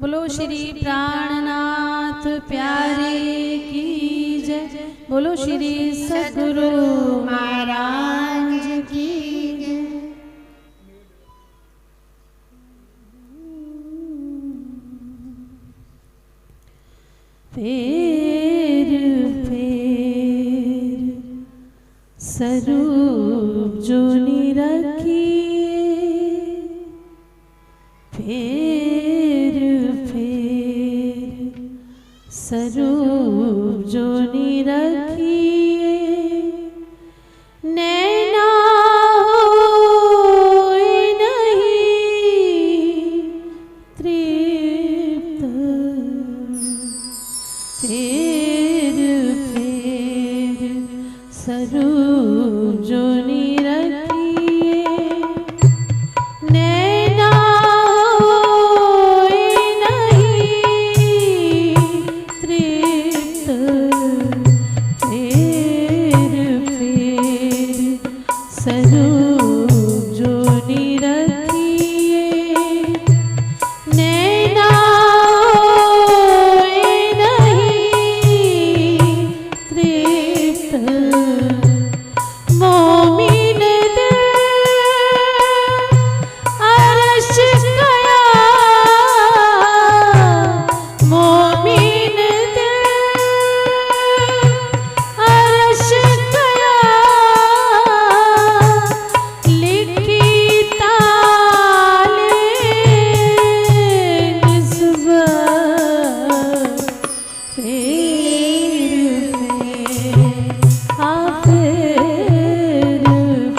बोलो श्री प्राणनाथ प्यारे की जय। बोलो श्री सद्गुरु महाराज की जय। फेर फेर स्वरूप जो निरखिए, फेर फेर स्वरूप जो निरखिए, नैना होए नहीं तृप्त, फेर फेर स्वरूप जो निरखिए, नैना होए नहीं तृप्त, फेर फेर स्वरूप जो निरखिए, नैना होए नहीं तृप्त, मोमिन दिल अर्श गया, मोमिन दिल अर्श गया, लिखी ताले निस्बत, फेर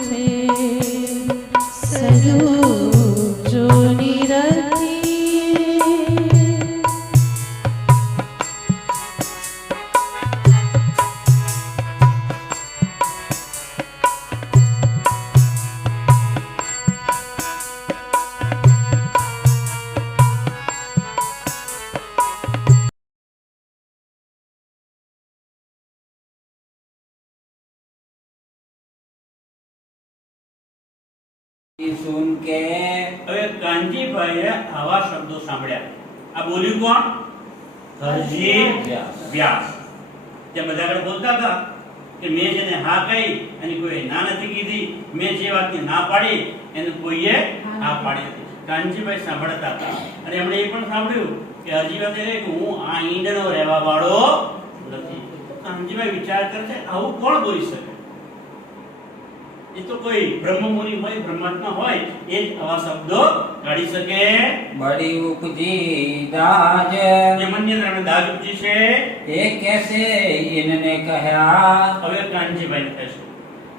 फेर स्वरूप जो निरखिए। सुन के હવે કાનજીભાઈએ આવા શબ્દો સાંભળ્યા. આ બોલ્યું કોણ? હરજી વ્યાસ. તે બધા આગળ બોલતા હતા કે મેં જેને હા કહી અને કોઈ ના નથી કીધી, મેં જે વાતની ના પાડી એને કોઈએ હા પાડી નથી. કાનજીભાઈ સાંભળતા હતા અને એમણે એ પણ સાંભળ્યું કે હરજી વાત એ કે હું આ ઈંડનો રહેવા વાળો નથી. કાનજીભાઈ વિચાર કરે છે આવું કોણ બોલી શકે? એ તો કોઈ બ્રહ્મમુનિ હોય, બ્રહ્માત્મા હોય એ જ આવા શબ્દો કાઢી શકે. बड़ी उपजी दाज જે મન્યંત્ર આપણે દાજ ઉપજી છે એ कैसे इनने कहा। હવે કાનજીભાઈ કહે છે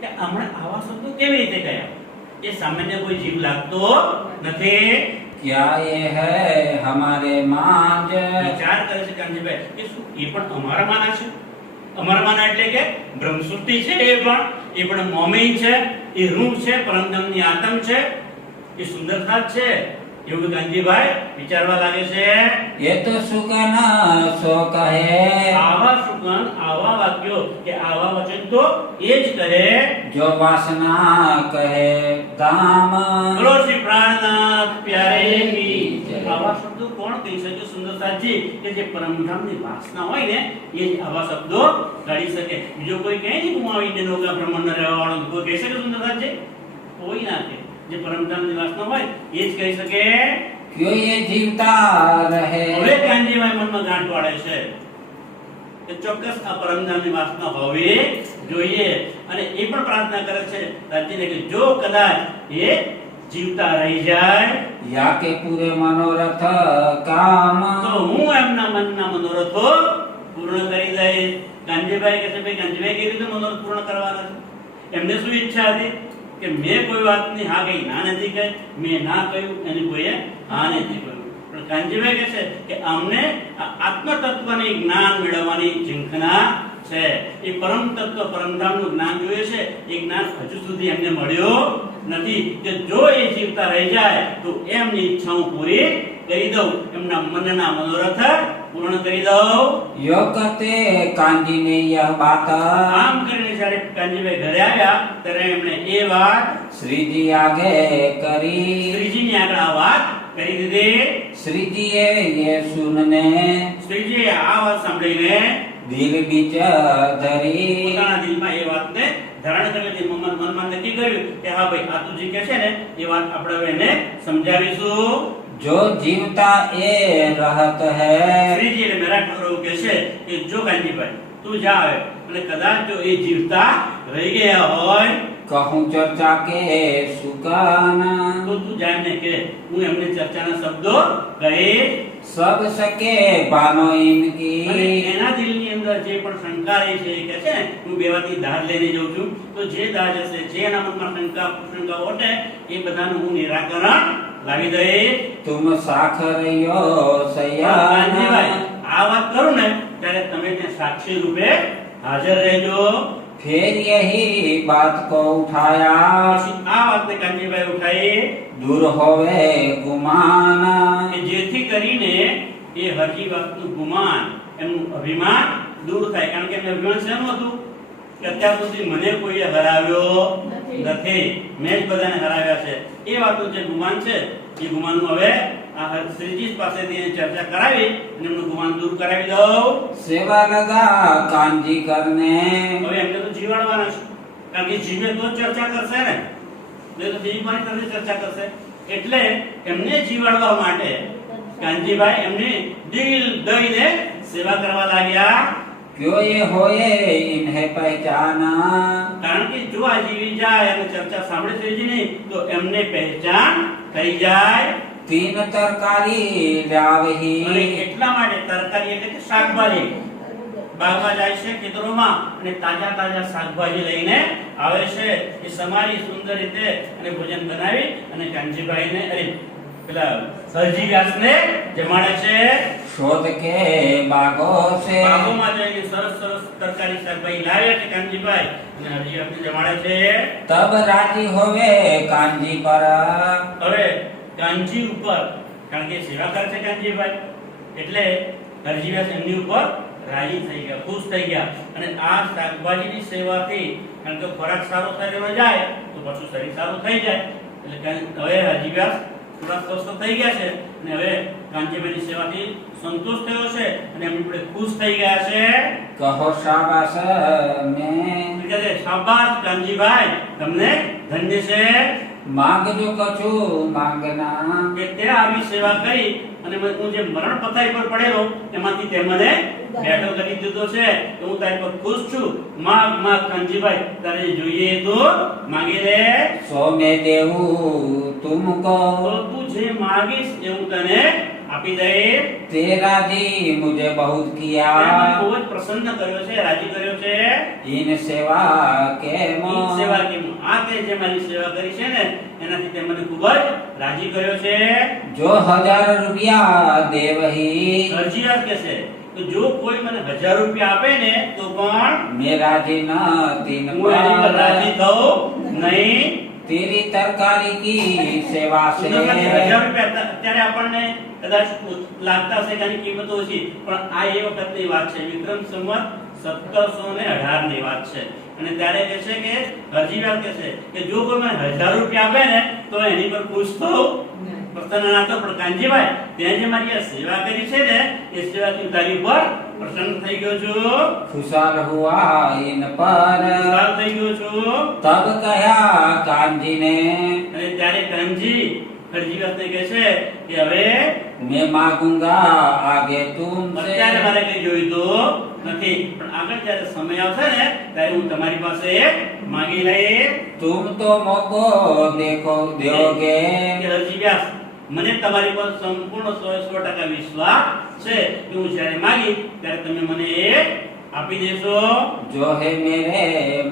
કે હમણાં આવા શબ્દો કેવી રીતે કયા? એ સામાન્ય કોઈ જીવ લાગતો નથી. क्या ये है हमारे मांझ। વિચાર કરે છે કાનજીભાઈ કે શું એ પણ અમારા માના છે? અમારા માના એટલે કે બ્રહ્મસૃષ્ટિ છે, એ પણ મોમીન છે, એ રૂપ છે, પરમધામની આત્મ છે, એ સુંદરતા જ છે એવું કાનજીભાઈ વિચારવા લાગે છે. ये तो सुगन सो कहे આવા સુગંધ, આવા વાક્યો કે આવા વચન તો એ જ કહે जो वासना कहे दाम। બોલો શ્રી પ્રાણનાથ પ્યારે કી જય. આવા શબ્દો કોણ કહી શકે સુંદરતાજી કે જે પરમધામની વાસના હોય ને એ જ આવા શબ્દો કાઢી શકે. બીજો કોઈ કહે નહીં હું આ ઈંડનો કે બ્રહ્માંડનો રહેવા વાળો કોઈ કહી શકે સુંદરતાજી? કોઈ ના કહે. જે પરમધામની વાસના હોય એ જ કહી શકે. क्यों ये जीवता रहे। હવે કાનજીભાઈ મનમાં ગાંઠ વાળે છે કે ચોક્કસ આ પરમધામની વાસના હોવી જોઈએ અને એ પણ પ્રાર્થના કરે છે રાજ્યને કે જો કદાચ એ જીવતા રહી જાય या के पूरे मनोरथ काम। તો હું એમના મનના મનોરથો પૂર્ણ કરી દઈશ. કાનજીભાઈ કહે છે ભાઈ કાનજીભાઈ કેવી રીતે મનોરથ પૂર્ણ કરવાના છે? એમને શું ઈચ્છા હતી કે મેં કોઈ વાતની હા કહી ના નથી કહી, મેં ના કહ્યું એની કોઈએ હા નથી કહ્યું. પણ કાનજીભાઈ કહે છે કે અમને આ આત્મ તત્વની જ્ઞાન મેળવવાની ઝંખના છે. એ પરમ તત્વ પરમધામનું જ્ઞાન જોઈએ છે. એ જ્ઞાન હજુ સુધી એમને મળ્યું નથી કે જો એ જીવતા રહી જાય તો એમની ઈચ્છા હું પૂરી કરી દઉં, એમના મનના મનોરથ પૂર્ણ કરી દઉં. योगते कांजी ने यह बात આમ કરીને જ્યારે કાનજીભાઈ ઘરે આવ્યા ત્યારે એમણે એ વાત श्री जी आगे करी। શ્રીજીની આગળ આ વાત કરી દીધી. શ્રીજીએ ये सुनने શ્રીજીએ આ વાત સાંભળીને દિલ બીચ ધરી પોતાના દિલમાં એ વાતને ધારણ કરી લીધી. મનમાં નક્કી કર્યું કે હા ભાઈ આ તું જે કહે છે ને એ વાત આપણે હવે એને સમજાવીશું. जो जीवता ए रहत है શ્રીજી એટલે મેરા ઠાકોર એવું કહે છે કે જો કાનજીભાઈ તું જા હવે અને કદાચ જો એ જીવતા રહી ગયા હોય कहूँ चर्चा के सुकाना તો તું જાણને કે હું એમને ચર્ચાના શબ્દો કહીશ. सब सके बानो અને इनकी એના દિલની અંદર જે પણ શંકા રહી છે એ કહે છે ને હું બેવાથી ધાર લઈને જઉં છું તો જે દાજ હશે જે એના મનમાં શંકાઓ હશે એ બધાનું હું નિરાકરણ લાવી દઈશ. तुम साखरियो કાનજીભાઈ, सयाना આ વાત કરું ને ત્યારે તમે ત્યાં સાક્ષી રૂપે હાજર રહેજો. फिर यही बात को उठाया પછી આ વાતને કાનજીભાઈ ઉઠાઈ दूर होवे गुमाना કે જેથી કરીને એ હરજી વાતનું ગુમાન એમનું અભિમાન દૂર થાય. કારણ કે એમનું અભિમાન શેનું હતું કે અત્યાર સુધી મને કોઈએ હરાવ્યો નથી, મેં જ બધાને હરાવ્યા છે. એ વાતનું જે ગુમાન છે એ ગુમાનનું હવે આ શ્રીજી પાસેથી ચર્ચા કરાવી અને એમનું ગુમાન દૂર કરાવી દઉં. सेवा लगा कांजी करने હવે એમને તો જીવાડવાના છે કારણ કે જીવે તો જ ચર્ચા કરશે ને, નહીં તો બીજી કોની સાથે ચર્ચા કરશે. એટલે એમને જીવાડવા માટે કાનજીભાઈ એમની દિલ દઈને સેવા કરવા લાગ્યા. क्यों ये होए इन्हें पहचाना કારણ કે જો આ જીવી જાય અને ચર્ચા સાંભળે શ્રીજીની તો એમને પહેચાન થઈ જાય. तीन तरकारी અને लावही એટલા માટે તરકારી એટલે કે શાકભાજી બાગમાં જાય છે ખેતરોમાં અને તાજા તાજા શાકભાજી લઈને આવે છે. એ સમારી સુંદર રીતે અને ભોજન બનાવી અને કાનજીભાઈને અરે પેલા સરજી વ્યાસને જમાડે છે. शोध के बागों से બાગોમાં જઈને સરસ સરસ તરકારી શાકભાજી લાવ્યા છે કાનજીભાઈ અને હરજી વ્યાસને જમાડે છે. तब राजी होवे कांजी पर હવે કાનજી ઉપર કારણ કે સેવા કરે છે કાનજીભાઈ એટલે હરજી વ્યાસ એમની ઉપર રાજી થઈ ગયા, ખુશ થઈ ગયા. અને આ શાકભાજીની સેવાથી કારણ કે ખોરાક સારો શરીરમાં જાય તો પાછું શરીર સારું થઈ જાય. એટલે હવે હરજી વ્યાસ થોડા સ્વસ્થ થઈ ગયા છે અને હવે કાનજીભાઈની સેવાથી સંતોષ થયો છે અને એમની જોડે ખુશ થઈ ગયા છે. कहो शाबाश में એટલે કહે છે, શાબાશ કાનજીભાઈ, તમને ધન્ય છે मांग जो कछु मांगना કે તે આવી સેવા કરી અને હું જે મરણ પથારી પર પડેલો એમાંથી તે મને બેઠો કરી દીધો છે તો હું તારી પર ખુશ છું. માગ કાનજીભાઈ, તારે જે જોઈએ એ તું માંગી લે. सो में देऊ तुमको તો તું જે માંગીશ એ હું તને આપી દઈશ. तेरा जी मुझे बहुत તે મને किया બહુ જ પ્રસન્ન કર્યો છે, રાજી કર્યો છે. इन सेवा के ઈ मोह સેવા કે આ તે જે મારી સેવા કરી છે ને એનાથી તે મને ખૂબ જ રાજી કર્યો છે. जो 1000 रुपया देवही અરજીયાત કે છે તો જો કોઈ મને 1000 રૂપિયા આપે ને તો પણ मैं राजी न तीन હું એની પર રાજી થઉં નહીં. तेरी तरकारी की सेवा से સુંદરકાંત 1000 રૂપિયા અત્યારે આપણને કદાચ લાગતા હશે કે આની કિંમત ઓછી, પણ આ એ વખતની વાત છે, વિક્રમ સંવત 1718 ની વાત છે. અને ત્યારે કહે છે કે હરજીવાલ કહે છે કે જો કોઈ મને 1000 રૂપિયા આપે ને તો એની પર ખુશ થઉં, પ્રસન્ન ના થઉં. પણ કાનજીભાઈ, તે જે મારી આ સેવા કરી છે ને એ સેવાથી હું તારી પર પ્રસન્ન થઈ ગયો છું, खुशाल हुआ इन पर ખુશાલ થઈ ગયો છું. तब कहा कांजी ने અને ત્યારે કાનજી હરજીવાસને કહે છે કે હવે मैं मांगूंगा आगे तुमसे અત્યારે મારે કઈ જોઈતું નથી, પણ આગળ જ્યારે સમય આવશે ને ત્યારે હું તમારી પાસે માંગી લઈશ. तुम तो मोको देखो કે दोगे હરજી વ્યાસ, મને તમારી પર સંપૂર્ણ 100% વિશ્વાસ છે કે હું જ્યારે માંગી ત્યારે તમે મને એ આપી દેશો. जो है मेरे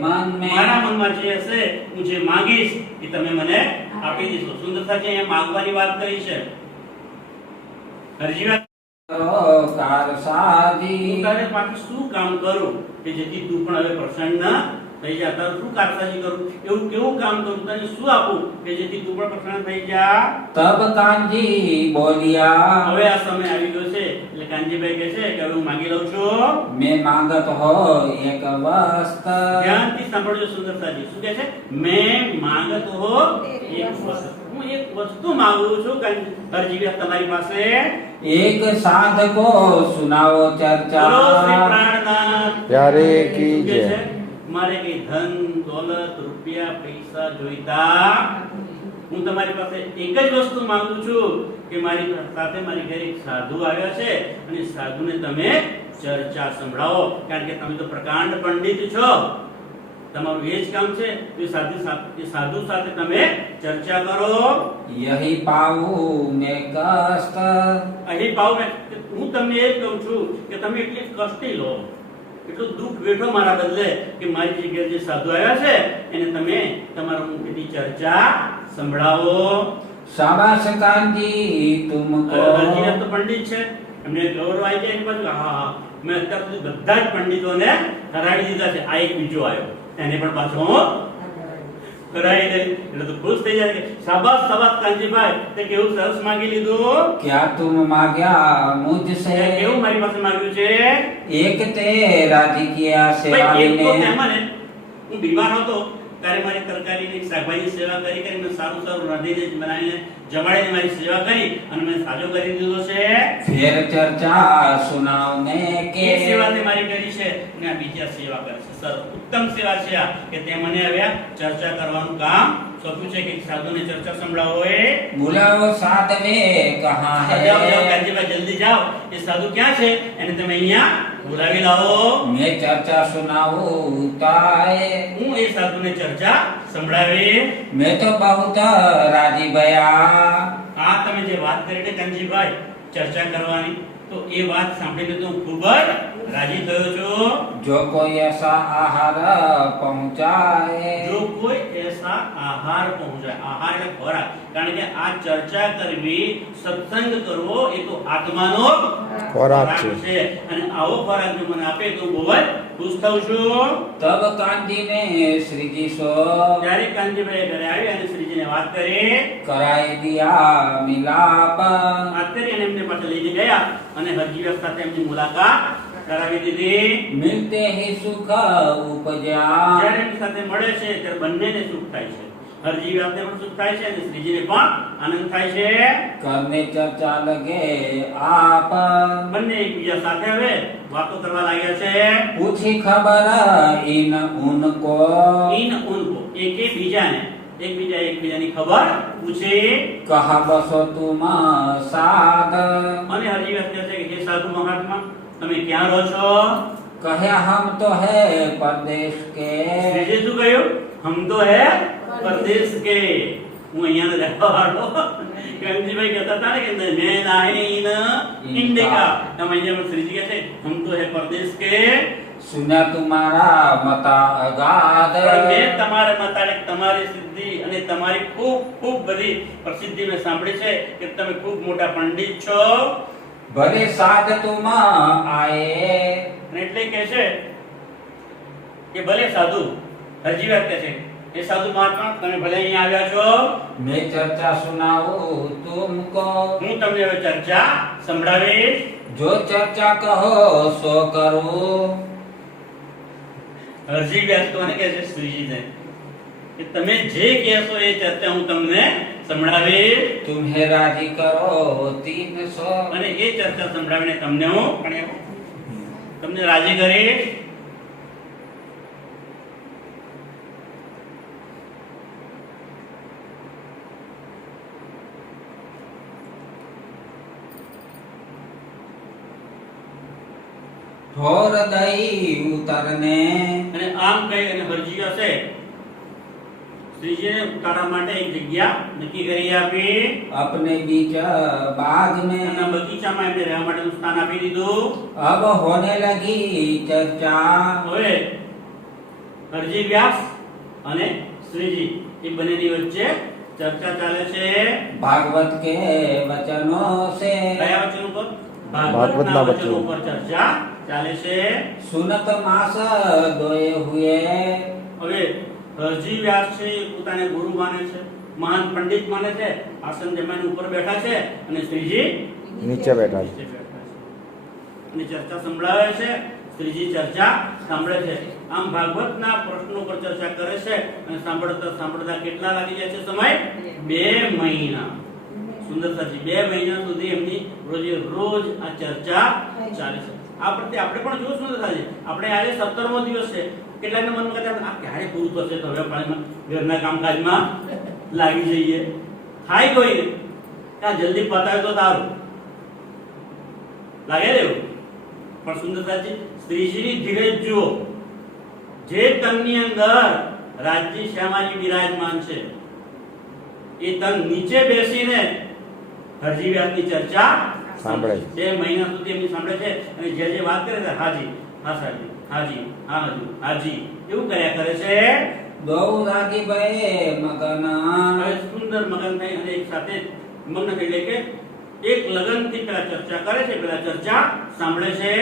मन મારા में મનમાં જે હશે હું જે માંગીશ એ તમે મને આપી દેશો. સુંદરતાજી અહીંયા માંગવાની વાત કરી છે. હરજી વ્યાસ, करो कार હું साजी તારે પાછું શું કામ કરું કે જેથી તું પણ હવે પ્રસન્ન થઈ જા? તારું શું કારસાજી કરું, એવું કેવું કામ કરું, તને શું આપું કે જેથી તું પણ પ્રસન્ન થઈ જા? तब कांजी बोलिया હવે આ સમય આવી ગયો છે એટલે કાનજીભાઈ કહે છે કે હવે હું માંગી લઉં છું. मैं मांगत हो एक वस्त्र ધ્યાનથી સાંભળજો સુંદરતાજી, શું કહે છે? મેં માંગત હો એક વસ્તુ, હું હું એક વસ્તુ માંગુ છું કે હરજી વ્યાસ તમારી પાસે एक साध को सुनाओ બોલો શ્રી चर्चा પ્રાણનાથ प्यारे की શું કહે जय। છે? મારે કઈ ધન દોલત રૂપિયા પૈસા જોઈતા હું તમારી પાસે એક જ વસ્તુ માંગુ છું કે મારી સાથે મારી ઘરે એક સાધુ આવ્યા છે અને સાધુને તમે ચર્ચા સંભળાવો, કારણ કે તમે તો પ્રકાંડ પંડિત છો, તમારું એ જ કામ છે કે સાધુ સાથે તમે ચર્ચા કરો। यही पाऊं मैं कष्ट અહીં પાવ મેં હું તમને એ જ કહું છું કે તમે એટલી કષ્ટી લો, એટલું દુઃખ વેઠો મારા બદલે કે મારી જગ્યાએ જે સાધુ આવ્યા છે એને તમે તમારા મુખથી ચર્ચા સંભળાવો। शाबाश कांजी तुमको હરજી તો પંડિત છે, એમને ગૌરવ આવી જાય પાછું હા હા મેં અત્યાર સુધી બધા જ પંડિતોને હરાવી દીધા છે, આ એક બીજો આવ્યો એને પણ પાછો હરાવી દે એટલે તો ખુશ થઈ જાય કે શાબાશ શાબાશ કાંજીભાઈ તે કેવું સરસ માંગી લીધું, क्या तुम मांगा मुझसे તે કેવું મારી પાસે માંગ્યું છે। एक ते राजी किया सेवा ભાઈ એક તો ने તેમાં ને હું બીમાર હતો ત્યારે મારી તરકારીની શાકભાજીની સેવા કરી કરીને સારું સારું રાંધીને બનાવીને જમાડીને મારી સેવા કરી અને મેં સાજો કરી દીધો છે। फिर चर्चा सुनाओने के એ સેવા તે મારી કરી છે અને આ બીજા સેવા કરે છે, સર ઉત્તમ સેવા છે આ કે તે મને હવે ચર્ચા કરવાનું કામ સોંપ્યું છે કે સાધુને ચર્ચા સંભળાવો। એ बुलाओ साधवे कहाँ જાઓ જાઓ है કાંજીભાઈ જલ્દી જાઓ, એ સાધુ ક્યાં છે એને તમે અહીંયા બોલાવી લાવો। मैं चर्चा सुनाऊं ताए હું એ સાધુને ચર્ચા સંભળાવી। मैं तो बहुत राजी भया આ તમે જે વાત કરી ને કાંજીભાઈ ચર્ચા કરવાની, તો એ વાત સાંભળીને તો હું ખૂબ જ રાજી થયો છું। जो कोई ऐसा आहार पहुंचाए જો કોઈ એસા આહાર પહોંચાય, આહાર એટલે ખોરાક, કારણ કે આ ચર્ચા કરવી સત્સંગ કરવો એ તો આત્માનો ખોરાક છે। અને આવો ખોરાક જો મને આપે તો બહુ જ ખુશ થઉં છું। तब कांजी ने श्री जी सो ત્યારે કાંજીભાઈ ઘરે આવી અને શ્રીજીને વાત કરી, कराई दिया मिलाप વાત કરી અને એમને પાસે લઈને ગયા અને હરજી વ્યાસ સાથે એમની મુલાકાત કરાવી દીધી। मिलते ही सुख उपजा જ્યારે એમની સાથે મળે છે ત્યારે બંનેને સુખ થાય છે, હરજી વ્યાસને પણ સુખ થાય છે અને શ્રીજીને પણ આનંદ થાય છે। करने चर्चा लगे आप બંને એકબીજા સાથે હવે વાતો કરવા લાગ્યા છે। पूछी खबर इन उनको इन उनको એકે બીજાને એકબીજાની ખબર પૂછે। कहा बसो तुम साध અને હરજી વ્યાસ કહે છે કે હે સાધુ મહાત્મા તમે ક્યાં રહો છો? कहे हम तो है प्रदेश के શ્રીજીએ શું કહ્યું? હમ તો હે પરદેશ કે, હું અહીંયા રહેવા વાળો। કાંજીભાઈ કહેતા હતા ને કે મેં નાહીન ઇન્ડિકા, તમે અહીંયા શ્રીજી કહે છે હમ તો હે પરદેશ કે, सुना तुम्हारा मता अगाध પણ મેં તમારા મતાડે તમારી સિદ્ધિ અને તમારી ખૂબ ખૂબ બધી પ્રસિદ્ધિ મેં સાંભળી છે કે તમે ખૂબ મોટા પંડિત છો। भले साध तुम आए અને એટલે કહે છે કે ભલે સાધુ, હરજી વાત કહે છે એ સાધુ મહાત્મા તમે ભલે અહીંયા આવ્યા છો, मैं चर्चा सुनाऊं तुमको હું તમને હવે ચર્ચા સંભળાવીશ। जो चर्चा कहो सो करूं હરજી વ્યાસ કોને કહે છે? શ્રીજીને, કે તમે જે કહેશો એ ચર્ચા હું તમને સંભળાવીશ तुम्हें राजी करो 300 અને એ ચર્ચા સંભળાવીને તમને હું તમને રાજી કરીશ। ठोर दई उतरने અને આમ કહી અને હરજી હશે શ્રીજીને ઉતારવા માટે એક જગ્યા નક્કી કરી આપી अपने बीच बाग અને में બગીચામાં એમને રહેવા માટેનું સ્થાન આપી દીધું। अब होने लगी चर्चा હવે હરજી વ્યાસ અને શ્રીજી એ બંનેની વચ્ચે ચર્ચા ચાલે છે। भागवत के वचनों से કયા વચન ઉપર? ભાગવતના ભાગવતના વચનો વચનો ઉપર ચર્ચા ચાલે છે। सुनत मास दोए हुए હવે હરજી વ્યાસ છે એ પોતાને ગુરુ માને છે, મહાન પંડિત માને છે, આસન જમાની ઉપર બેઠા છે અને શ્રીજી નીચે બેઠા છે। નીચે બેઠા છે અને ચર્ચા સંભળાવે છે। ત્રીજી ચર્ચા સાંભળે છે. આમ ભાગવતના પ્રશ્નો પર ચર્ચા કરે છે અને સાંભળતા સાંભળતા કેટલા લાગી જાય છે સમય? 2 મહિના. સુંદરતાજી 2 મહિના સુધી એમની રોજે રોજ આ ચર્ચા ચાલે છે. આ પ્રત્યે આપણે પણ જોશું સુંદરતાજી, આપણે આજે 17મો દિવસ છે. કેટલાકના મનમાં કદાચ આ ક્યારે પૂરું થશે તો હવે આપણે ઘરના કામકાજમાં લાગી જઈએ. થાય કોઈને કે આ જલ્દી પતાવે તો સારું લાગે ને એવું. પણ સુંદરતાજી શ્રીજીની ધીરજ જુઓ. જે તનની અંદર રાજજી શ્યામાજી બિરાજમાન છે એ તન નીચે બેસીને હરજી વ્યાસની ચર્ચા સાંભળે છે. 2 મહિના સુધી એમની સાંભળે છે અને જે વાત કરે છે હાજી હા સાહેબ હાજી હા હજુ હાજી એવું કર્યા કરે છે. દૌ રાગી ભયે મગન હવે સુંદર મગન થઈ અને એક સાથે મગ્ન થઈ એટલે કે એક લગનથી પેલા ચર્ચા કરે છે, પેલા ચર્ચા સાંભળે છે.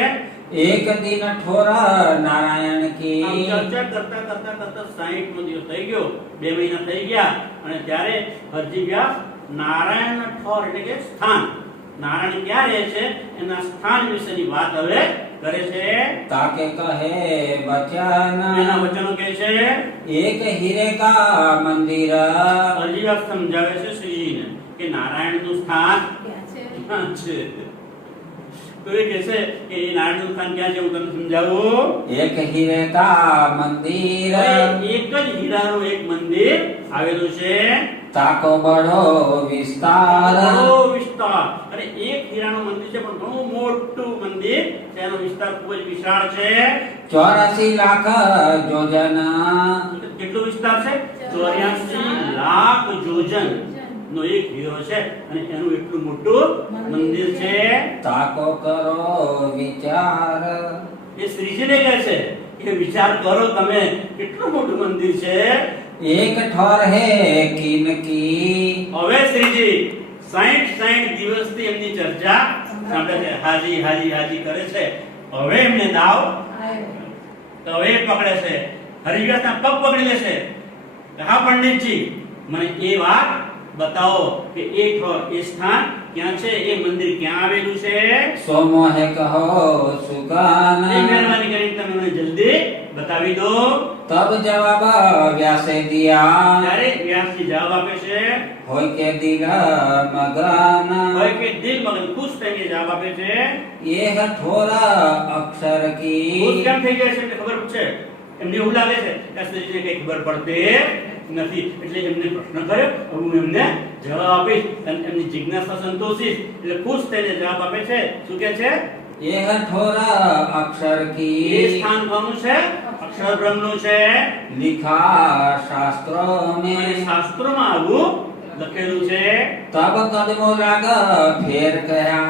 એક દિન ઠોરા નારાયણ આમ કી ચર્ચા કરતા કરતા કરતા 60મો દિવસ થઈ ગયો, 2 મહિના થઈ ગયા અને ત્યારે હરજી વ્યાસ નારાયણના ઠોર એટલે કે સ્થાન, નારાયણ ક્યાં રહે છે એના સ્થાન વિશેની વાત હવે કરે છે. તાકે કહે વચન એના વચનો કહે છે. એક હીરે કા મંદિર હરજી વ્યાસ સમજાવે છે શ્રીજીને કે નારાયણનું સ્થાન ક્યાં છે. તો એ કહે છે કે એ નારાયણનું સ્થાન ક્યાં છે હું તમને સમજાવું. એક હીરે કા મંદિર એક જ હીરાનું એક મંદિર આવેલું છે. તાકો બડો વિસ્તાર બહુ વિસ્તાર અને એક હીરાનું મંદિર છે પણ ઘણું મોટું મંદિર છે. એનો વિસ્તાર ખૂબ જ વિશાળ છે. 84 લાખ યોજન કેટલો વિસ્તાર છે? 84 લાખ યોજન નો એક હીરો છે અને એનું એટલું મોટું મંદિર છે. તાકો કરો વિચાર એ શ્રીજીને કહે છે કે વિચાર કરો તમે કેટલું મોટું મંદિર છે. એક ઠોર હે કિનકી હવે શ્રીજી 60 દિવસથી એમની ચર્ચા સાંભળે છે. હાજી હાજી હાજી કરે છે. હવે એમને દાવ તો હવે પકડે છે. હરિવ્યાસના પગ પકડી લેશે. હા પંડિતજી મને એ વાત બતાવો કે એ ઠોર એ સ્થાન ક્યાં છે, એ મંદિર ક્યાં આવેલું છે. સોમો હે કહો સુગાન એ મહેરબાની કરીને તમે મને જલ્દી બતાવી દો. તબ જવાબ વ્યાસે દિયા ત્યારે વ્યાસજી જવાબ આપે છે. હોય કે દિલ મગન હોય કે દિલ મગન ખુશ થઈને જવાબ આપે છે. એહ ઠોર અક્ષર ખુશ કી કેમ થઈ જાય છે એટલે ખબર છે. એમને એવું લાગે છે કે શ્રીજીને કઈ ખબર પડતી નથી એટલે એમને પ્રશ્ન કર્યો, હું એમને જવાબ આપીશ અને એમની જિજ્ઞાસા સંતોષીશ એટલે ખુશ થઈને જવાબ આપે છે. શું કહે છે? એહ ઠોર અક્ષર એ કી સ્થાન કોનું છે? અક્ષર બ્રહ્મનું છે. लिखा शास्त्रों અને में શાસ્ત્રોમાં આવું લખેલું છે. तब कदमो लाग फेर कया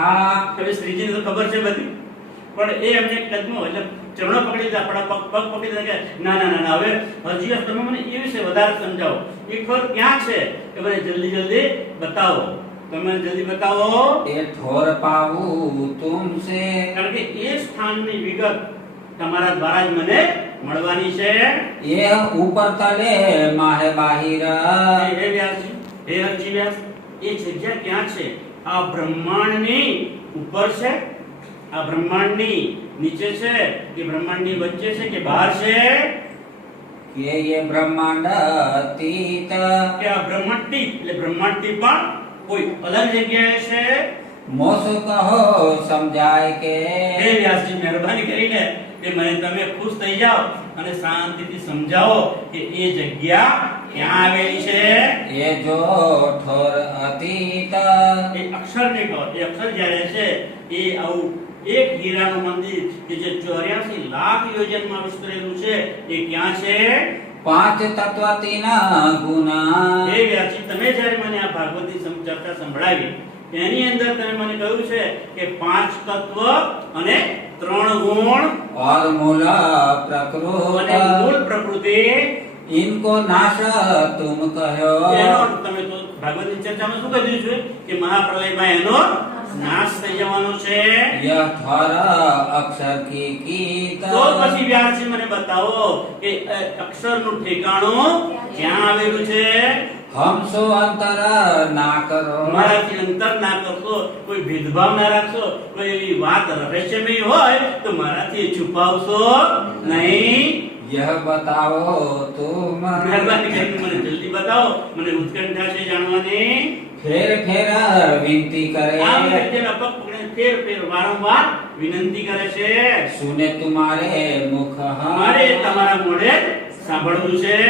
હવે શ્રીજીને તો ખબર છે બધી પણ એ એમને કદમો એટલે ચરણો પકડી લીધા, પગ પકડી લીધા કે ના ના ના ના હવે હજી તમે મને એ વિશે વધારે સમજાવો. એ ખબર ક્યાં છે કે મને જલ્દી જલ્દી બતાવો. તમે જલ્દી બતાવો ये ठोर पाऊ तुमसे કારણ કે એ સ્થાનની વિગત તમારા દ્વારા જ મને મળવાની છે. ये ऊपर तले माहे बाहिर હે વ્યાસજી, હે હરજી વ્યાસ, એ જગ્યા ક્યાં છે? આ બ્રહ્માંડની ઉપર છે, આ બ્રહ્માંડની નીચે છે કે બ્રહ્માંડની વચ્ચે છે કે બહાર છે? કે ये ब्रह्मांड अतीत કે આ બ્રહ્માંડથી એટલે બ્રહ્માંડથી પણ કોઈ અલગ જગ્યાએ છે? मोसु कहो समझाए के હે વ્યાસજી મહેરબાની કરીને કે મને તમે ખુશ થઈ જાઓ અને શાંતિથી સમજાવો કે એ જગ્યા ક્યાં આવેલી છે. ये जो ठोर अतीत એ અક્ષરની ઠોર, એ અક્ષર જ્યારે છે એ આવું એક હીરાનું મંદિર કે જે 84 લાખ યોજનમાં વિસ્તરેલું છે એ ક્યાં છે? पांच तत्व तीन गुण હે વ્યાસજી તમે જ્યારે મને આ ભાગવતની ચર્ચા સંભળાવી એની અંદર તમે મને કહ્યું છે કે 5 તત્વ અને 3 ગુણ और मूल અને प्रकृत મૂળ પ્રકૃતિ इनको नाश तुम कहो એનો તમે તો ભાગવતની ચર્ચામાં શું કહી દીધું છે કે મહાપ્રલયમાં એનો નાશ થઈ જવાનો છે. यह थर अक्षर की गीत તો પછી વ્યાસજી મને બતાવો કે અક્ષરનું ઠેકાણું ક્યાં આવેલું છે. हम सो अंतर ना करो મારાથી અંતર ના કરશો કોઈ ભેદભાવ ના રાખશો, કોઈ એવી વાત રહસ્યમય હોય તો મારાથી છુપાવશો નહીં. यह बताओ तुम મહેરબાની કરીને મને જલ્દી બતાવો, મને ઉત્કંઠા છે જાણવાની. फेर फेर विनती करे આમ વ્યક્તિને અપક પકડીને ફેર ફેર વારંવાર વિનંતી કરે છે. सुने तुम्हारे मुख મારે તમારા મોઢે સાંભળવું છે.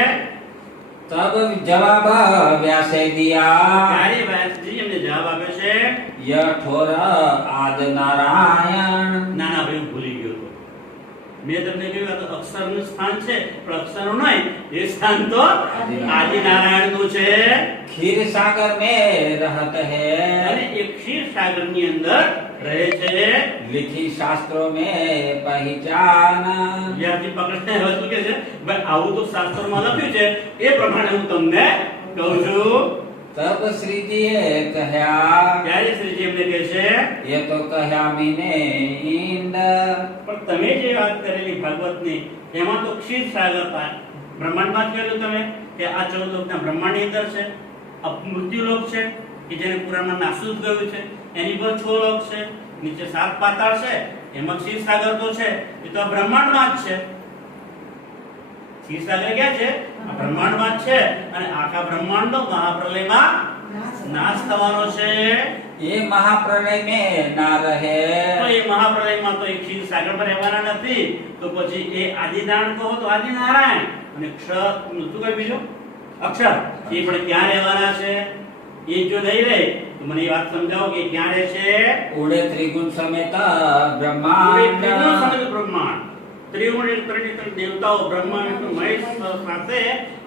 तब जवाब व्यासे दिया ત્યારે વ્યાસજી એમને જવાબ આપે છે. यह ठोर आद नारायण ના ના ભાઈ હું ભૂલી ગયો હતો. મેં તમને કહ્યું આ તો અક્ષરનું સ્થાન છે, પણ અક્ષરનું નહીં, એ સ્થાન તો આદિનારાયણનું છે. क्षीर सागर में रहत અને है એ ક્ષીર સાગરની અંદર રહે છે. लिखी शास्त्रों में पहचान વ્યાસજી પકડે હવે શું કહે છે, ભાઈ આવું તો શાસ્ત્રમાં લખ્યું છે, એ પ્રમાણે હું તમને કહું છું. तब श्री जी कह्या ત્યારે શ્રીજી એમને કહે છે, ये तो कह्या मीने इंद પણ તમે જે વાત કરેલી ભાગવતની એમાં તો ક્ષીર સાગર બ્રહ્માંડમાં જ કહેલું તમે કે આ 14 લોકના બ્રહ્માંડની અંદર છે. મૃત્યુ લોક છે કે જેને પુરાણમાં નાસુદ ગયું છે, એની પર 6 લોક છે, નીચે 7 પાતાળ છે, એમાં ક્ષીર સાગર તો છે, એ તો આ બ્રહ્માંડમાં જ છે. ક્ષીર સાગર ક્યાં છે? આ બ્રહ્માંડમાં જ છે. અને આખા બ્રહ્માંડનો મહાપ્રલયમાં નાશ થવાનો છે. ये महाप्रलय में ना તો रहे એ મહાપ્રલયમાં તો એ ક્ષીર સાગર પર રહેવાના નથી. તો પછી એ આદિનારાયણ કહો તો આદિનારાયણ, અને ક્ષર શું કહે બીજું અક્ષર, એ પણ ક્યાં રહેવાના છે? એ જો નહીં રહે તો મને એ વાત સમજાવો કે ક્યાં રહે છે? उड़े त्रिगुण समेत ત્રિગુણ ब्रह्मांड સમેત બ્રહ્માંડ, ત્રિગુણ એટલે ત્રણ દેવતાઓ બ્રહ્મા વિષ્ણુ મહેશ સાથે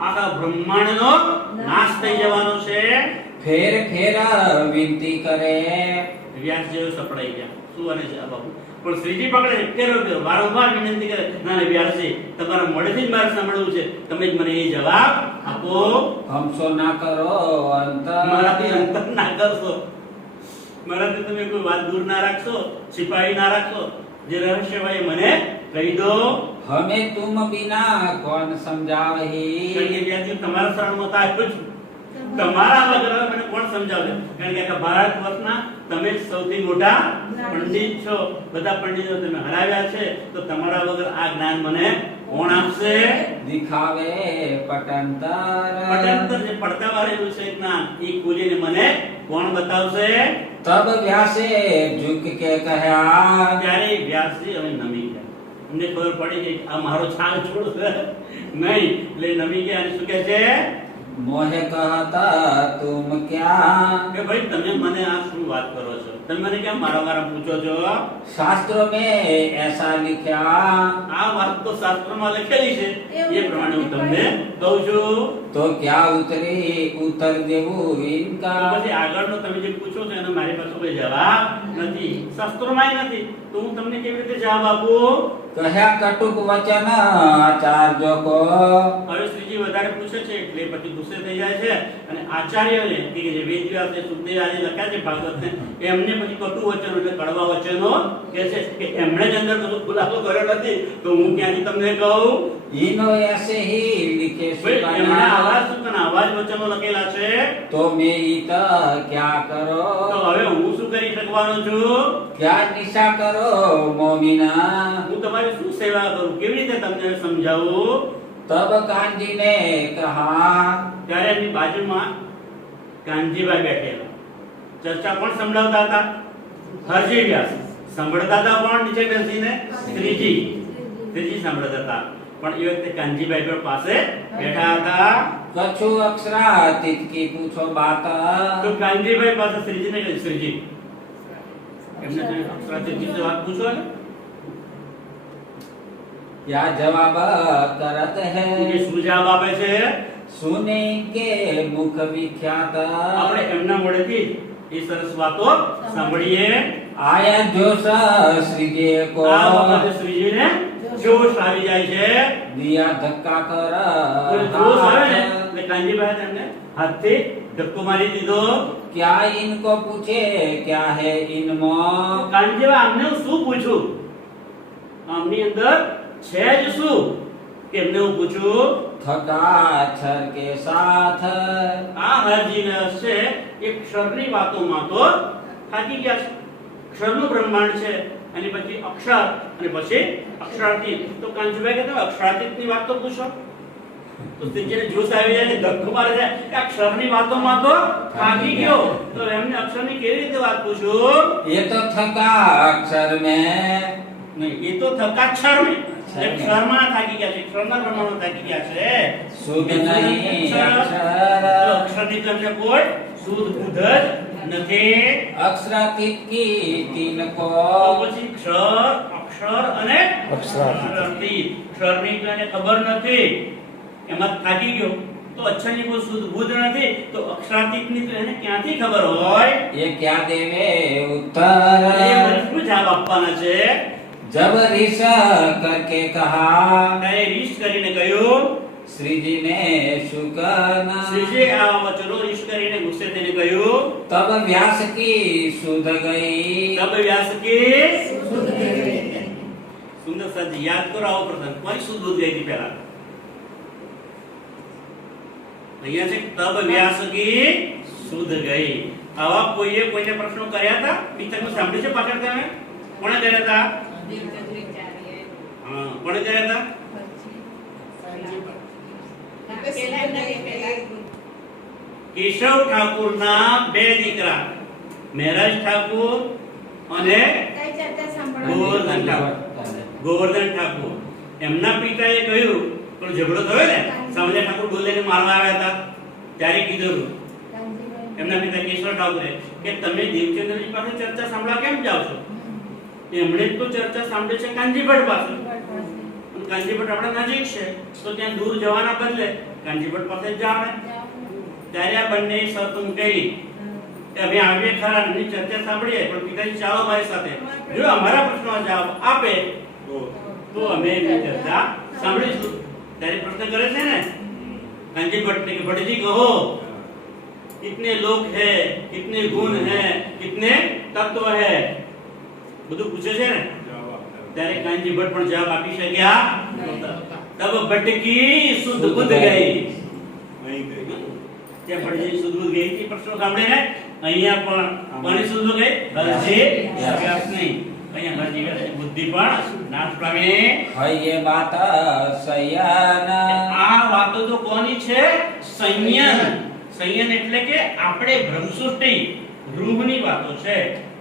આખા બ્રહ્માંડનો નાશ થઈ જવાનો છે. फेर फेर विनती करे વ્યાસ જેવો સપડાઈ ગયા. શું અને છે આ બાબુ? પણ શ્રીજી પકડે ફેરો ફેરો વારંવાર વિનંતી કરે, ના ના વ્યાસજી તમારા મોઢેથી જ મારે સાંભળવું છે, તમે જ મને એ જવાબ આપો. हमसो ना करो મારાથી अंतर અંતર ના કરશો, મારાથી તમે કોઈ વાત દૂર ના રાખશો, छिपाવી ના રાખશો, જે રહસ્ય હોય એ મને કહી દો. हमें तुम बिना कौन समझावही કારણ કે વ્યાસજી તમારા શરણમાં તો આવ્યો છું, તમારા વગર હવે મને કોણ સમજાવશે? કારણ કે આખા ભારત વર્ષના તમે જ સૌથી મોટા પંડિત છો, બધા પંડિતો તમે હરાવ્યા છે, તો તમારા વગર આ જ્ઞાન મને કોણ આપશે? दिखावे पटंतर પટાંતર જે પડતા વાળેલું છે જ્ઞાન, એ ખોલીને મને કોણ બતાવશે? तब व्यासे झुक के कहा ત્યારે વ્યાસજી હવે નમી ગયા. અમને ખબર પડી કે આ મારો છાલ છોડશે નહીં, એટલે નમી ગયા. અને શું કહે છે मोहे कहता तुम क्या કે ભાઈ તમે મને આ શું વાત કરો છો? તમે મને કેમ વારંવાર પૂછો છો? शास्त्रों में ऐसा लिखा આ વાત તો શાસ્ત્રમાં લખેલી છે, એ પ્રમાણે હું તમને કહું છું. तो क्या उत्तर देवू તો इनका પછી આગળનો તમે જે પૂછો છો એનો મારી પાસે કોઈ જવાબ નથી, શાસ્ત્રોમાંય નથી, તો હું તમને કેવી રીતે જવાબ આપું? कहा कटुक वचन आचार्य को હવે શ્રીજી વધારે પૂછે છે એટલે પછી ગુસ્સે થઈ જાય છે, અને આચાર્યને કે જે વેદવ્યાસ ને સુખદેવ આદિ લખ્યા છે ભાગવતને, એમને પછી કટુ વચનો એટલે કડવા વચનો કહે છે કે એમણે જ અંદર કશું ખુલાસો કર્યો નથી, તો હું ક્યાંથી તમને કહું? इनो ऐसे ही लिखे ભાઈ એમણે આવા सुकना સુકના આવા જ વચનો લખેલા છે, तो मैं इत क्या તો करो હવે હું શું કરી શકવાનો છું? क्या निशा करो मोमिना હું તમારી શું સેવા કરું? કેવી રીતે તમને સમજાવું? तब कांजी ने कहा ત્યારે એમની બાજુમાં કાનજીભાઈ બેઠેલા. ચર્ચા કોણ સંભળાવતા હતા? હરજી વ્યાસ. સાંભળતા હતા કોણ નીચે બેસીને? શ્રીજી. શ્રીજી સાંભળતા હતા, પણ એ વખતે કાનજીભાઈ પણ પાસે બેઠા હતા. कछु अक्षरातीत की पूछो बात તો કાનજીભાઈ પાસે શ્રીજીને કહ્યું, શ્રીજી એમને તમે અક્ષરાતીત વિશે વાત પૂછો ને? क्या जवाब करत એ है શું જવાબ આપે છે? सुने के मुख विख्यात આપણે એમના મોઢેથી એ સરસ વાતો સાંભળીએ. आया जोश श्रीजे को આ વખતે શ્રીજીને જોશ આવી જાય છે. दिया धक्का कर કોઈ જોશ આવે ને એટલે કાનજીભાઈ તેમને હાથથી ધક્કો મારી દીધો. क्या इनको पूछे क्या है इनमो કાનજીભાઈ આમને હું શું પૂછું? આમની અંદર છે જ શું કે એમને હું પૂછું? थका अक्षर के साथ આ હરજી વ્યાસ છે એ ક્ષરની વાતોમાં તો થાકી ગયા છે. ક્ષરનું બ્રહ્માંડ છે અને પછી અક્ષર અને પછી અક્ષરાતીત. તો કાંજીભાઈ કે તમે અક્ષરાતીતની વાત તો પૂછો. તો તેજને જોશ આવી જાય ને ધક્કો મારે છે કે અક્ષરની વાતોમાં તો થાકી ગયો, તો એમને અક્ષરની કેવી રીતે વાત પૂછું? ये तो थका अक्षर में નહીં, એ તો થકાક્ષર મેં અક્ષરમાં થાકી ગયા છે, અક્ષરના પ્રમાણમાં થાકી ગયા છે. सुध नहीं अक्षर અક્ષરની તમને કોઈ શુદ્ધ બુદ્ધ જ નથી. अक्षरातीत की तीन को તો પછી ક્ષર, અક્ષર અને અક્ષરાતીત. અક્ષરાતીત. ક્ષરની તો એને ખબર નથી, એમાં થાકી ગયો. તો અક્ષરની કોઈ શુદ્ધ બુદ્ધ નથી, તો અક્ષરાતીતની તો એને ક્યાંથી ખબર હોય? ये क्या देवे એ उत्तर મને શું જવાબ આપવાના છે? जब ऋष करके कहा ત્યારે રીસ કરીને કહ્યું. श्री जी ने शुकन શ્રીજીએ આ વચનો રીસ કરીને ગુસ્સે થઈને કહ્યું. तब व्यास की सुध गई તબ વ્યાસ કી સુંદર સાજી યાદ કરો આવો પ્રસંગ. કોની શુદ્ધ બુદ્ધ ગઈ હતી પહેલા? અહીંયા છે તબ વ્યાસ કી શુદ્ધ ગઈ. આવા કોઈએ કોઈને પ્રશ્નો કર્યા હતા? પિતકમાં સાંભળ્યું છે પાછળ તમે? કોણે કર્યા હતા? હા, કોણે કર્યા હતા? કેશવ ઠાકુરના બે દીકરા મહેરાજ ઠાકુર અને ગોવર્ધન ઠાકુર. ગોવર્ધન ઠાકુર એમના પિતાએ કહ્યું, પણ ઝઘડો થયો ને, સામલે ઠાકુર બોલીને મારવા આવ્યા હતા, ત્યારે કીધું એમના પિતા કેશવ ઠાકુરે કે તમે દેવચંદ્રજી પાસે ચર્ચા સાંભળવા કેમ જાઓ છો? એમણે તો ચર્ચા સાંભળી છે કાનજીભટ્ટ પાસે. અને કાનજીભટ્ટ આપણા નજીક છે, તો ત્યાં દૂર જવાના બદલે કાનજીભટ્ટ પાસે જ જાવ ને. ત્યારે આ બંને શરત મૂકેલી કે હવે આવીએ ખરા, એમની ચર્ચા સાંભળીએ, પણ પિતાજી ચાલો મારી સાથે, જો અમારા પ્રશ્નનો જવાબ આપે તો અમે એમની ચર્ચા સાંભળીશું. ત્યારે પ્રશ્ન કરે છે ને કાનજીભટ્ટ ને કે ભટ્ટજી કહો, कितने लोक है, कितने गुण है, कितने तत्व है, બધું પૂછે છે ને. ત્યારે કાનજીભટ્ટ પણ જવાબ આપી શક્યા. તબ ભટ્ટકી શુદ્ધ બુદ્ધ ગઈ. ત્યાં ભટ્ટજી શુદ્ધ બુદ્ધ ગઈ હતી પ્રશ્નો સાંભળીને. અહીંયા પણ કોની શુદ્ધ ગઈ? હરજી વ્યાસ નહીં. અહીંયા હરજી વ્યાસની બુદ્ધિ પણ નાશ પામી. है ये बात सयन આ વાતો તો કોની છે? સંયન. સંયન એટલે કે આપણે બ્રહ્મસૃષ્ટિ રૂહની વાતો છે.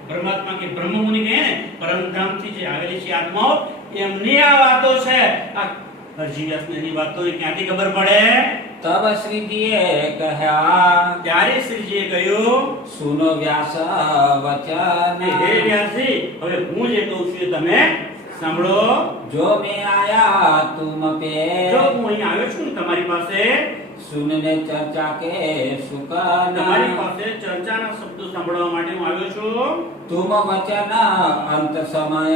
પરમાત્મા કે બ્રહ્મમુનિ કહે ને, પરમધામથી જે આવેલી છે આત્માઓ, એમની આ વાતો છે. આ હરજી વ્યાસની વાતો ક્યાંથી ખબર પડે? तब श्री जी कहा ત્યારે શ્રીજીએ કહ્યું, सुनो व्यास वचन હે વ્યાસજી, હવે હું જે કહું છું એ તમે સાંભળો. जो मैं आया तुम पे જો હું અહીં આવ્યો છું ને તમારી પાસે, सुनने चर्चा के सुकन તમારી પાસે ચર્ચાના શબ્દો સાંભળવા માટે હું આવ્યો છું. तुम वचन अंत समय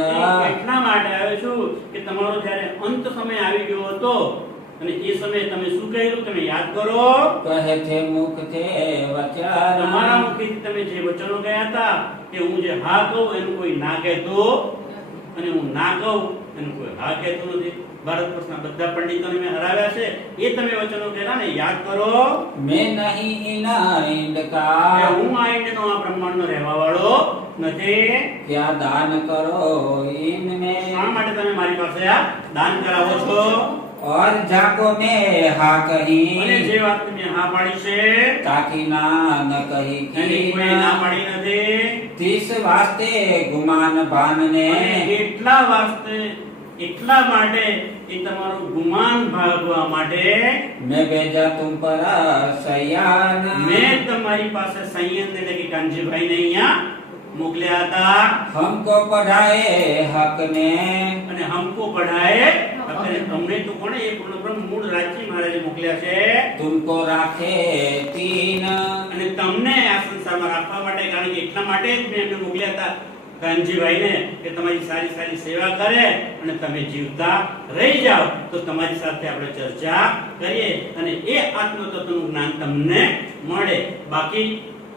એટલા માટે આવ્યો છું કે તમારો જ્યારે અંત સમય આવી ગયો હતો અને એ સમયે તમે શું કહ્યું તમે યાદ કરો. कहे थे मुख थे वचन તમારા મુખેથી તમે જે વચનો ગયા હતા કે હું જે હા કહું એનું કોઈ ના કહેતો અને હું ના કહું એનું કોઈ હા કહેતું નથી. ભારત વર્ષના બધા પંડિતોને મેં હરાવ્યા છે, એ તમે વચનો કહેલા ને યાદ કરો. मैं नहीं इन इंद કે का હું આ ઇન્ડનો આ બ્રહ્માંડનો રહેવા વાળો નથી. क्या दान करो इनमें શા માટે તમે મારી પાસે આ દાન કરાવો છો? और जाको में हा અને कही જે વાત તમે હા પાડી છે ताकि ना न कही એની કોઈ ના પાડી નથી. तीस वास्ते गुमान बानने અને એટલા વાસ્તે એટલા માટે એ તમારું ગુમાન ભાગવા માટે मैं भेजा तुम पर सयान મેં તમારી પાસે સંયમ એટલે કે કાનજીભાઈ ને અહીંયા મોકલ્યા હતા. हमको पढ़ाए हक ने અને હમકો પઢાએ અને તમને તો કોણે એ પૂર્ણબ્રહ્મ મૂળ રાજ્ય મહારાજે મોકલ્યા છે. तुमको राखे तीन અને તમને આ સંસારમાં રાખવા માટે, કારણ કે એટલા માટે જ મેં એમને મોકલ્યા હતા કાનજીભાઈને કે તમારી સારી સારી સેવા કરે અને તમે જીવતા રહી જાઓ, તો તમારી સાથે આપણે ચર્ચા કરીએ અને એ આત્મતત્વનું જ્ઞાન તમને મળે. બાકી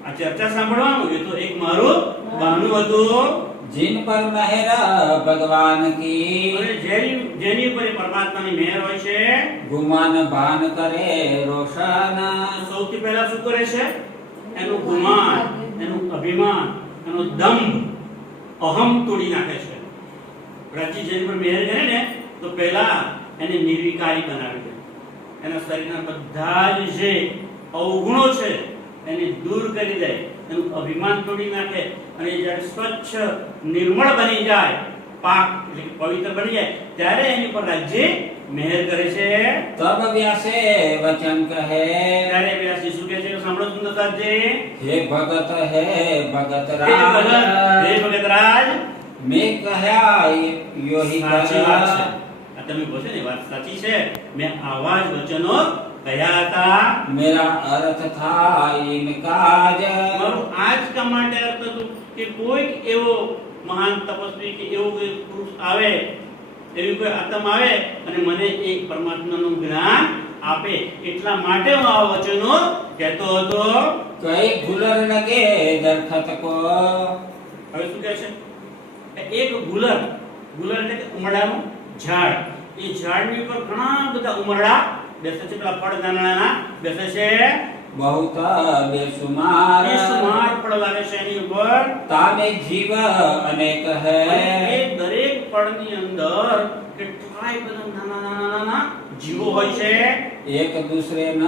આ ચર્ચા સાંભળવાનું એ તો એક મારું બહાનું હતું. जिन पर मेहर भगवान की અને જેની ઉપર એ પરમાત્માની મહેર હોય છે, गुमान बान करे रोशन સૌથી પહેલા શું કરે છે? એનું ગુમાન, એનું અભિમાન એનો દંભ અહમ તોડી નાખે છે. પ્રાચી જેની પર મહેર કરે ને તો પહેલા એને નિર્વિકારી બનાવે છે. એના શરીરના બધા જ જે અવગુણો છે એને દૂર કરી દે, એનું અભિમાન તોડી નાખે અને જ્યારે સ્વચ્છ નિર્મળ બની જાય, પાક એટલે કે પવિત્ર બની જાય, ત્યારે એની પર રાજ્ય મહેર કરે છે. तब व्यासे वचन कहे ત્યારે વ્યાસજી શું કહે છે? સાંભળો સુંદરદાસજી. हे भगत है भगत હે ભગત, राज હે ભગતરાજ, मैं कहा यो ही સાચી વાત છે. कहा આ તમે કહો છો ને વાત સાચી છે. મેં આવા જ વચનો કહ્યા હતા. मेरा अर्थ था इनका ज મારું આ જ કામ માટે અર્થ હતું કે કોઈક એવો મહાન તપસ્વી કે એવો કોઈ પુરુષ આવે, એવી કોઈ આત્મા આવે અને મને એ પરમાત્માનું જ્ઞાન આપે, એટલા માટે હું આ વચનો કહેતો હતો. कई गुलर लगे दरखत को હવે શું કહે છે? કે એક ગુલર, ગુલર એટલે કે ઉમરડાનું ઝાડ, એ ઝાડની ઉપર ઘણા બધા ઉમરડા બેસે છે, પેલા ફળ નાના બેસે છે, बहुत बेसुमार એ સુમાર ફળ લાગે છે એની ઉપર. तामे जीव अनेक અને है એ દરેક ફળની અંદર કેટલાય બધા નાના નાના જીવો હોય છે. एक दूसरे न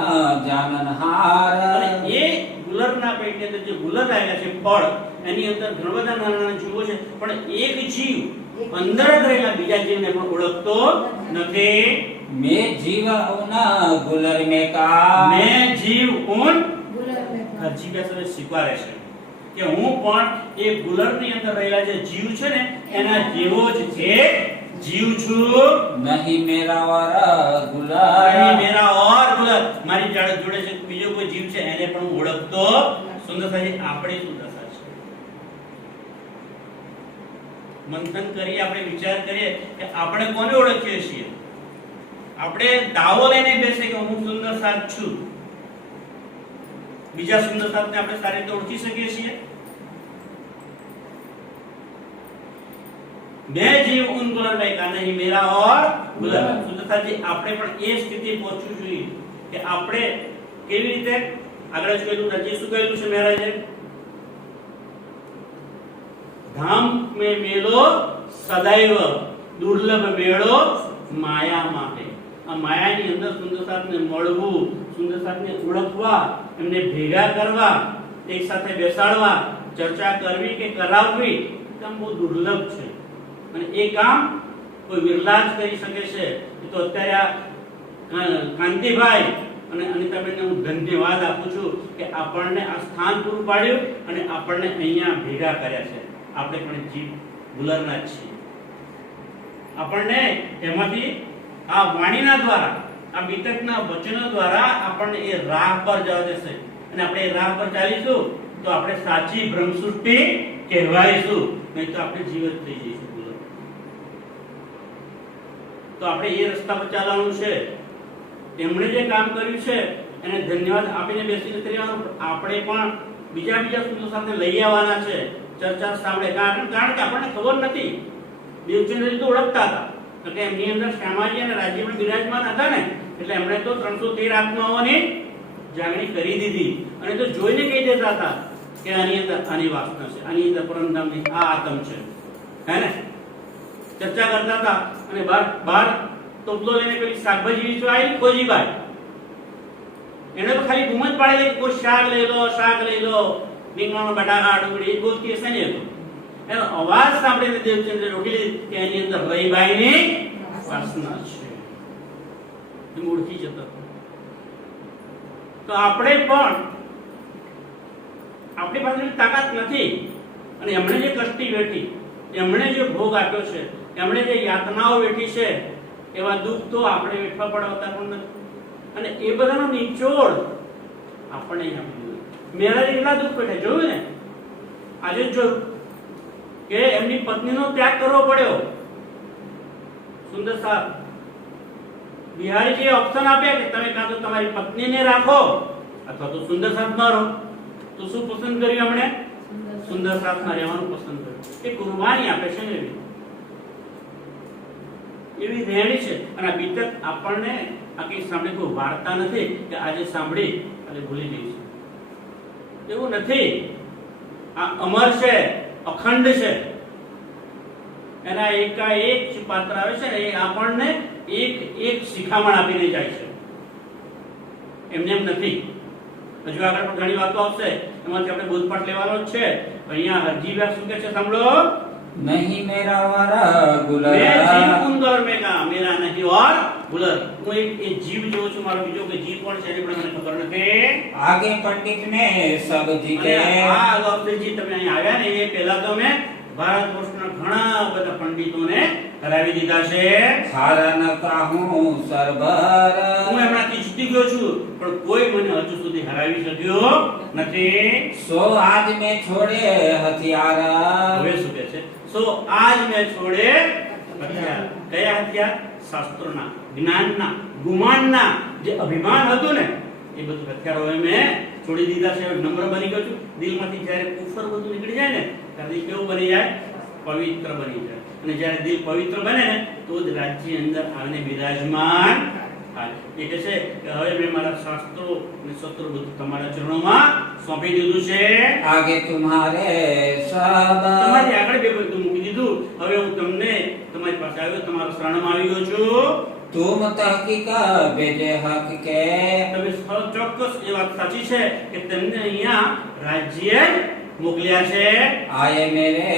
जाननहार અને એ ગુલરના પેટની અંદર જે ગુલર લાગ્યા છે ફળ, એની અંદર ઘણા બધા નાના નાના જીવો છે, પણ એક જીવ અંદર જ રહેલા બીજા જીવને પણ ઓળખતો નથી. मैं जीव उन गुलर में का મેં જીવ ઉન જીવ એટલે સ્વીકારે છે કે હું પણ એ ગુલરની અંદર રહેલા જે જીવ છે ને એના જેવો જ એક જીવ છું. नहीं मेरा और અહીં गुलर મેરા ઓર ગુલર, મારી જોડે છે બીજો કોઈ જીવ છે એને પણ હું ઓળખતો. સુંદરતાજી આપણી સુંદરતા છે. મંથન કરીએ, આપણે વિચાર કરીએ કે આપણે કોને ઓળખીએ છીએ. આપણે દાવો લઈને બેસે કે હું સુંદર સાથ છું, બીજા સુંદર સાથને આપણે સારી રીતે ઓળખી શકીએ છીએ. मैं जीव उन गुलर में का नहीं मेरा और गुलर. સુંદરતાજી આપણે પણ એ સ્થિતિ પહોંચવું જોઈએ કે આપણે કેવી રીતે આગળ જ કહેલું, રજી શું કહેલું છે મહારાજે? धाम में मेलो सदैव दुर्लभ मेळो माया માટે. આ માયાની અંદર સુંદરતાને મળવું, સુંદરતાને ઓળખવા, એમને ભેગા કરવા, એક સાથે બેસાડવા, ચર્ચા કરવી કે કરાવવી કામ બહુ દુર્લભ છે અને એ કામ કોઈ વિરલા જ કરી શકે છે. તો અત્યારે આ કાંતિભાઈ અને અનિતાબેનને હું ધન્યવાદ આપું છું કે આપણને આ સ્થાન પૂરું પાડ્યું અને આપણને અહીંયા ભેગા કર્યા છે. આપણે પણ જીવ ગુલરના જ છીએ. આપણને એમાંથી આ વાણીના દ્વારા, આ બીતકના વચનો દ્વારા આપણને એ રાહ પર જવા દેશે અને આપણે એ રાહ પર ચાલીશું તો આપણે સાચી બ્રહ્મસૃષ્ટિ કહેવાઈશું, નહીં તો આપણે જીવત થઈ જઈશું. તો આપણે એ રસ્તા પર ચાલવાનું છે. એમણે જે કામ કર્યું છે એને ધન્યવાદ આપીને બેસી નથી રહેવાનું. આપણે પણ બીજા સુંદર સાથે લઈ આવવાના છે. ચર્ચા સાંભળે, કારણ કે આપણને ખબર નથી. દેવચંદ્રજી તો ઓળખતા હતા કે એમની અંદર શ્યામાજી અને રાજ્ય પણ બિરાજમાન હતા ને, એટલે એમણે તો 313 આત્માઓની જાગણી કરી દીધી અને તો જોઈને કહી દેતા હતા કે આની અંદર આની વાસના છે, આની અંદર પરમધામની આ આત્મ છે, હે ને? ચર્ચા કરતા હતા અને બાર ટોપલો લઈને પેલી શાકભાજી વેચવા આવી ખોજીબાઈ, એને તો ખાલી બૂમ જ પાડેલી કોઈ શાક લઈ લો, રીંગણાનો બટાકા ડુંગળી એ બોલતી હશે ને. એનો અવાજ સાંભળીને દેવચંદ્રે રોકી લીધી કે એની અંદર રહીબાઈની વાસના છે. એ ઓળખી જતો. તો આપણે પણ આપણી પાસે તાકાત નથી અને એમણે જે કષ્ટી વેઠી, એમણે જે ભોગ આપ્યો છે, એમણે જે યાતનાઓ વેઠી છે, એવા દુઃખ તો આપણે વેઠવા પડતા પણ નથી. અને એ બધાનો નિચોડ આપણે અહીંયા મેરા એટલા દુઃખ વેઠે. જોયું ને, આજે જોયું કે એમની પત્નીનો ત્યાગ કરવો પડ્યો. સુંદર સાહેબ બિહારીજીએ ઓપ્શન આપ્યા કે તમે કાં તો તમારી પત્નીને રાખો અથવા તો સુંદર સાથમાં રહો. તો શું પસંદ કર્યું એમણે? સુંદર સાથમાં રહેવાનું પસંદ કર્યું. એ કુરબાની આપે છે ને એવી રહેણી છે. અને આ બીતક આપણને આ કઈ સાંભળી કોઈ વાર્તા નથી કે આજે સાંભળી અને ભૂલી જઈશું, એવું નથી. આ અમર છે, અખંડ છે. એના એકાએક જે પાત્ર આવે છે ને એ આપણને એક એક શિખામણ આપીને જાય છે, એમને એમ નથી. હજુ આગળ પણ ઘણી વાતો આવશે, એમાંથી આપણે બોધપાઠ લેવાનો જ છે. અહીંયા હરજી વ્યાસ શું કહે છે સાંભળો. नहीं मेरा वारा मैं गुलर जीव कुंदर में का मेरा नहीं और गुलर. હું એક જીવ જેવો છું, મારો બીજો કે જીવ કોણ છે એ પણ મને ખબર નથી. आगे पंडित ने सब जीते અને આ અગસ્ત્યજી તમે અહીં આવ્યા ને એ પહેલા તો મેં ભારત વર્ષના ઘણા બધા પંડિતોને હરાવી દીધા છે. हारन काहूं सरभर હું એમનાથી જીતી ગયો છું, પણ કોઈ મને હજુ સુધી હરાવી શક્યો નથી. सो आज में छोड़े हथियार હવે શું કહે છે? સો આજ મેં છોડે હથિયાર. કયા હથિયાર? શાસ્ત્રોના, જ્ઞાનના, ગુમાનના જે અભિમાન હતું ને એ બધું હથિયારો હવે મેં છોડી દીધા છે. હવે નમ્ર બની ગયો છું. દિલમાંથી જ્યારે કુફર બધું નીકળી જાય ને ત્યારે દિલ કેવું બની જાય? પવિત્ર બની જાય. અને જ્યારે દિલ પવિત્ર બને ને તો જ રાજ્ય અંદર આવીને બિરાજમાન થાય. એ કહે છે કે હવે મેં મારા શાસ્ત્રો અને સત્રો બધું તમારા ચરણોમાં સોંપી દીધું છે. आगे तुम्हारे सब તમારી આગળ બે બધું મૂકી દીધું. હવે હું તમને તમારી પાસે આવ્યો, તમારા શરણમાં આવી ગયો છું. तुम तहकीक भेजे हक के તમે ચોક્કસ એ વાત સાચી છે કે તમને અહીંયા રાજ્ય જ મોકલ્યા છે. आए मेरे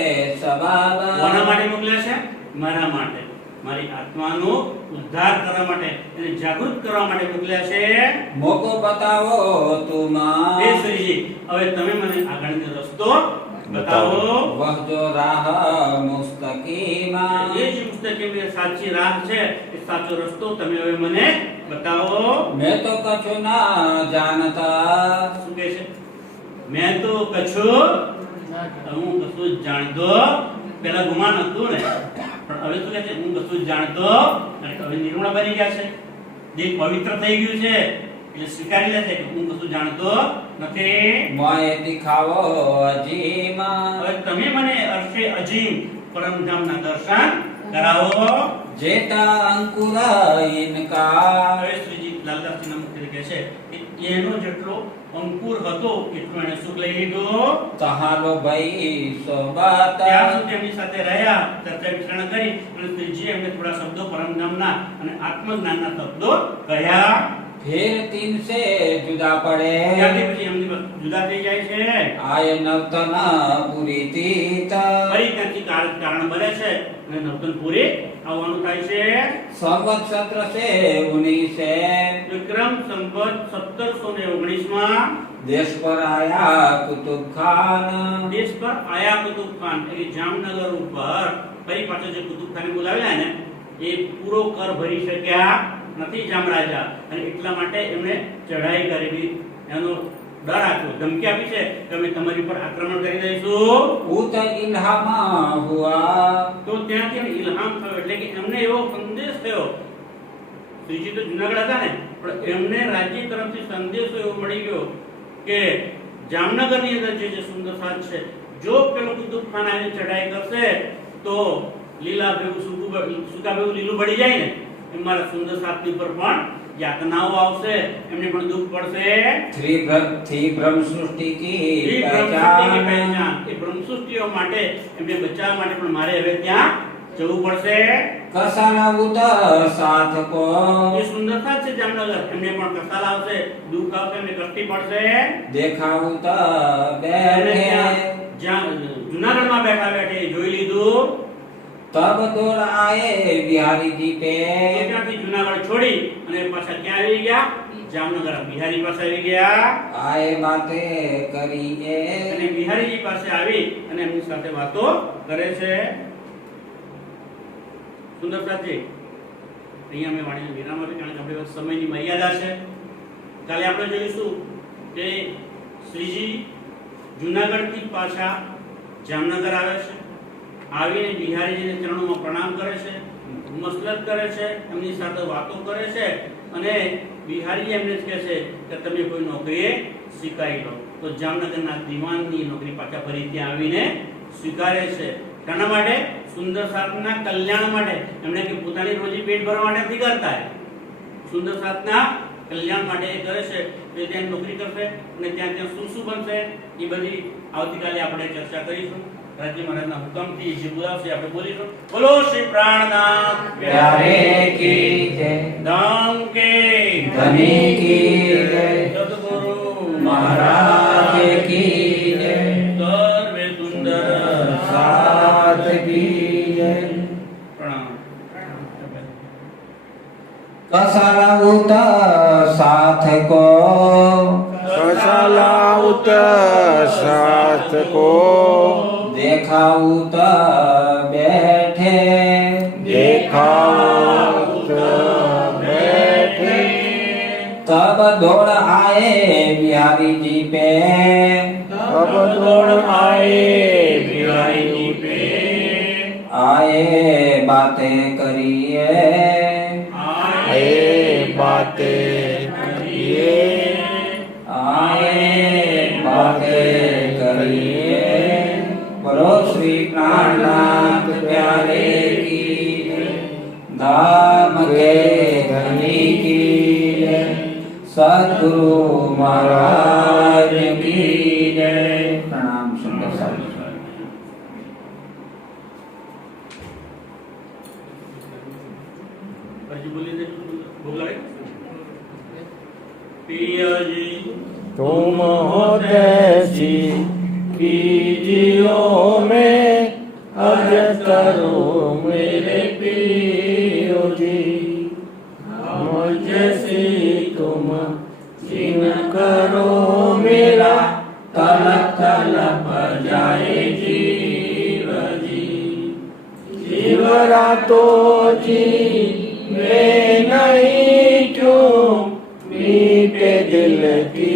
सबाब કોના માટે મોકલ્યા છે? મારા માટે, મારી આત્માનો ઉદ્ધાર કરવા માટે, એને જાગૃત કરવા માટે મોકલ્યા છે. मोको बताओ तुम હે શ્રીજી, હવે તમે મને આગળનો રસ્તો બતાવો. वह जो राह मुस्तकीम એ જ મુસ્તકીમ એ સાચી રાહ છે, એ સાચો રસ્તો તમે હવે મને બતાવો. मैं तो कछु न जानता શું કહે છે? મેં તો કશું હું કશું જ જાણતો. પેલા ગુમાન હતું ને, પણ હવે શું કહે છે? હું કશું જ જાણતો. અને હવે નિર્મળ બની ગયા છે, દિલ પવિત્ર થઈ ગયું છે, એટલે સ્વીકારી લે છે કે હું કશું જાણતો નથી. मोए दिखाओ अजीम હવે તમે મને અર્શે અજીમ પરમધામના દર્શન કરાવો. जेता अंकुर इनका હવે શ્રીજી લાલદાસજીના મુખ્ય કહે છે કે એનો જેટલો અંકુર હતો એટલું એને સુખ લઈ લીધો. तहालो भई सोबत ત્યાં સુધી એમની સાથે રહ્યા, ચર્ચા વિચારણા કરી અને શ્રીજી એમને થોડા શબ્દો પરમધામના અને આત્મજ્ઞાનના શબ્દો કહ્યા. फिर तीन से जुदा पड़े ત્યારથી પછી એમની જુદા થઈ જાય છે. आय नवतन पूरी तीत ફરી ત્યાંથી કારણ બને છે અને નવતનપુરી આવવાનું થાય છે. संवत्सर से 19 વિક્રમ સંવત 1719 માં देश पर आया कुतुब खान દેશ પર આયા કુતુબ ખાન, એટલે જામનગર ઉપર ફરી પાછા જે કુતુબ ખાને બોલાવ્યા ને એ પૂરો કર ભરી શક્યા નથી જામરાજા, અને એટલા માટે એમણે ચઢાઈ કરેલી, એનો ડર આપ્યો, ધમકી આપી છે કે અમે તમારી પર આક્રમણ કરી દઈશું. उत इल्हामा हुआ તો ત્યાંથી એમને ઇલ્હામ થયો, એટલે કે એમને એવો સંદેશ થયો. શ્રીજી તો જુનાગઢ હતા ને, પણ એમને રાજ્ય તરફથી સંદેશો એવો મળી ગયો કે જામનગરની અંદર જે સુંદર સાથ છે, જો પેલો કુતુબ ખાન આવીને ચઢાઈ કરશે તો લીલા ભેગું સૂકા ભેગું લીલું પડી જાય ને એમ મારા સુંદર સાથની પર પણ યાતનાઓ આવશે, એમને પણ દુઃખ પડશે. थी ब्रह्म सृष्टि की એ બ્રહ્મસૃષ્ટિની पहचान પહેચાન, એ બ્રહ્મસૃષ્ટિઓ માટે એમને બચાવવા માટે પણ મારે હવે ત્યાં જવું પડશે. कसन उत साथ को એ સુંદરતા છે જામનગર, એમને પણ કસાલ આવશે, દુઃખ આવશે, એમને કષ્ટી પડશે. देखा उत અને बैठे જ્યાં જુનાગઢમાં બેઠા બેઠે જોઈ લીધું. तब दौड़ आए बिहारी जी पे તો ત્યાંથી જુનાગઢ છોડી અને પાછા ક્યાં આવી ગયા? જામનગર બિહારી પાસે આવી ગયા. आए बातें करिए અને બિહારીજી પાસે આવી અને એમની સાથે વાતો કરે છે. સુંદરતાજી, અહીંયા અમે વાણીનો વિરામ આપી, કારણ કે આપણી પાસે સમયની મર્યાદા છે. કાલે આપણે જોઈશું કે શ્રીજી જુનાગઢથી પાછા જામનગર આવે છે, આવીને બિહારીજીને ચરણોમાં પ્રણામ કરે છે, મસલત કરે છે, એમની સાથે વાતો કરે છે, અને બિહારી એમને જ કહે છે કે તમે કોઈ નોકરીએ સ્વીકારી લો. તો જામનગરના દીવાનની નોકરી પાછા ફરી ત્યાં આવીને સ્વીકારે છે. શાના માટે? સુંદર સાથના કલ્યાણ માટે. એમણે કે પોતાની રોજી પેટ ભરવા માટે નથી કરતા, સુંદર સાથના કલ્યાણ માટે એ કરે છે. તે ત્યાં નોકરી કરશે અને ત્યાં ત્યાં શું બનશે એ બધી આવતીકાલે આપણે ચર્ચા કરીશું. રાજી મહારાજના હુકમથી જે બોલાવશે આપણે બોલીશું. બોલો શ્રી પ્રાણનાથ प्यारे की जय, धाम के धनी की जय, सद्गुरु महाराज की जय, सर्वे सुंदर साथ की जय. प्रणाम. कसलाउत साथ को कसलाउत साथ को देखाउत बैठे देखाउत बैठे तब दौड़ आए बिहारी जी पे अब दौड़ आए बिहारी जी पे आए बातें करिए आए बातें करिए आए बातें करिए. बोलो श्री प्राणनाथ प्यारे की जय, धाम के धनी की जय, सद्गुरु महाराज की जय. प्रणाम सुंदर साधु. हजी बोली दे भोग लगे. पिया जी तुम हो तैसी कीजियो में अज करो मेरे पियो जी. हम जैसी तुम जिन करो मेरा तलक तलक जाए जीव जी. जीवरा तो जी मैं नहीं क्यों मीठे दिल की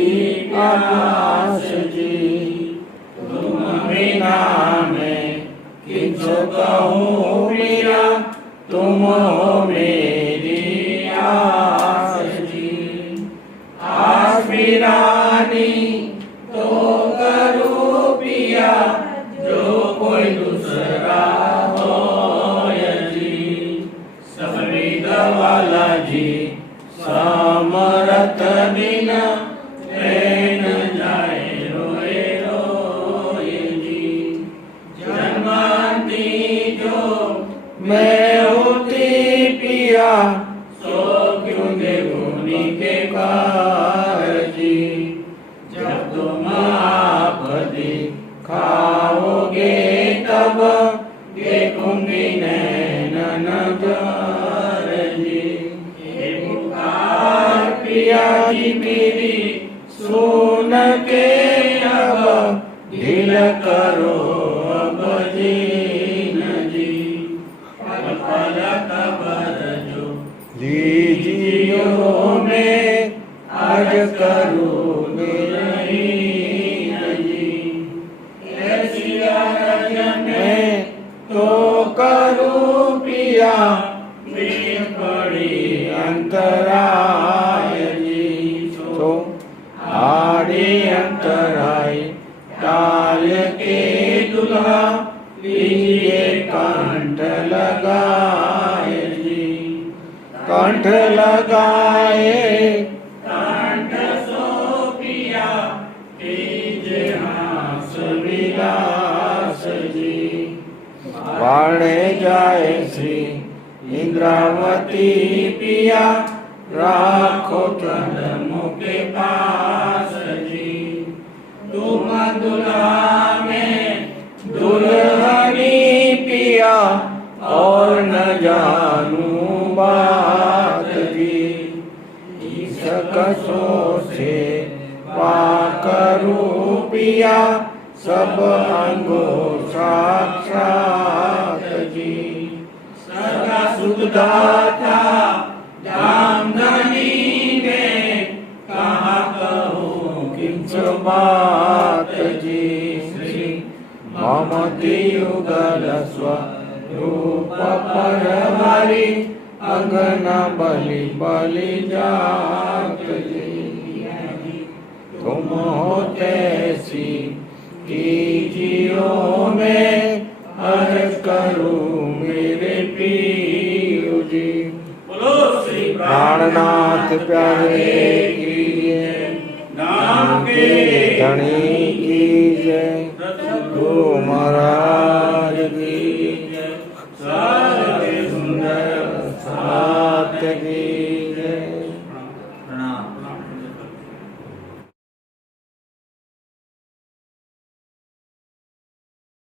आस जी. तुम बिना मैं किछ कहूँ मेरा तुम हो मेरी आस जी. आस बिरानी तो करूँ पिया जो कोई दूसरा हो जी. सबरी दवाला जी समरथ बिन प्रेम जाए रोए रोए जी. जन्मती जो मैं होती पिया सो क्यों देवनी के कार जी. जब तुम आप दिखाओगे तब देखूंगी नैन नजर जी. पिया जी मेरी सुन के अब दिल करो अब जीन जी. पल खबर जो लीजियो में आज करूँ नहीं जी. ऐसी अरज में तो करूँ पिया में पड़ी अंतराय जी. तो आड़े अंतराय टाल के दुल्हा लीजिए कंठ लगाए जी. कंठ लगाए कंठ सो पिया कीजिए हास विलास जी. वाणे जाए श्री इंद्रावती पिया राखो कदमों के पास जी. तुम दुल्हा में दुल्हनी पिया और न जानू बात जी. इस कसो से पाकरू पिया सब अंगो साक्षात जी. सदा सुखदाता धाम धनी में कहाँ कहूँ किंच बात जी. श्री ममती युगल स्वरूप परवारी अगना बलि बलि जात जी. तुम हो तैसी कीजियो में अर्ज करूँ मेरे पियो जी. बोलो श्री प्राणनाथ प्यारे की जय. ધણી કી જય. ગુરુ મહારાજ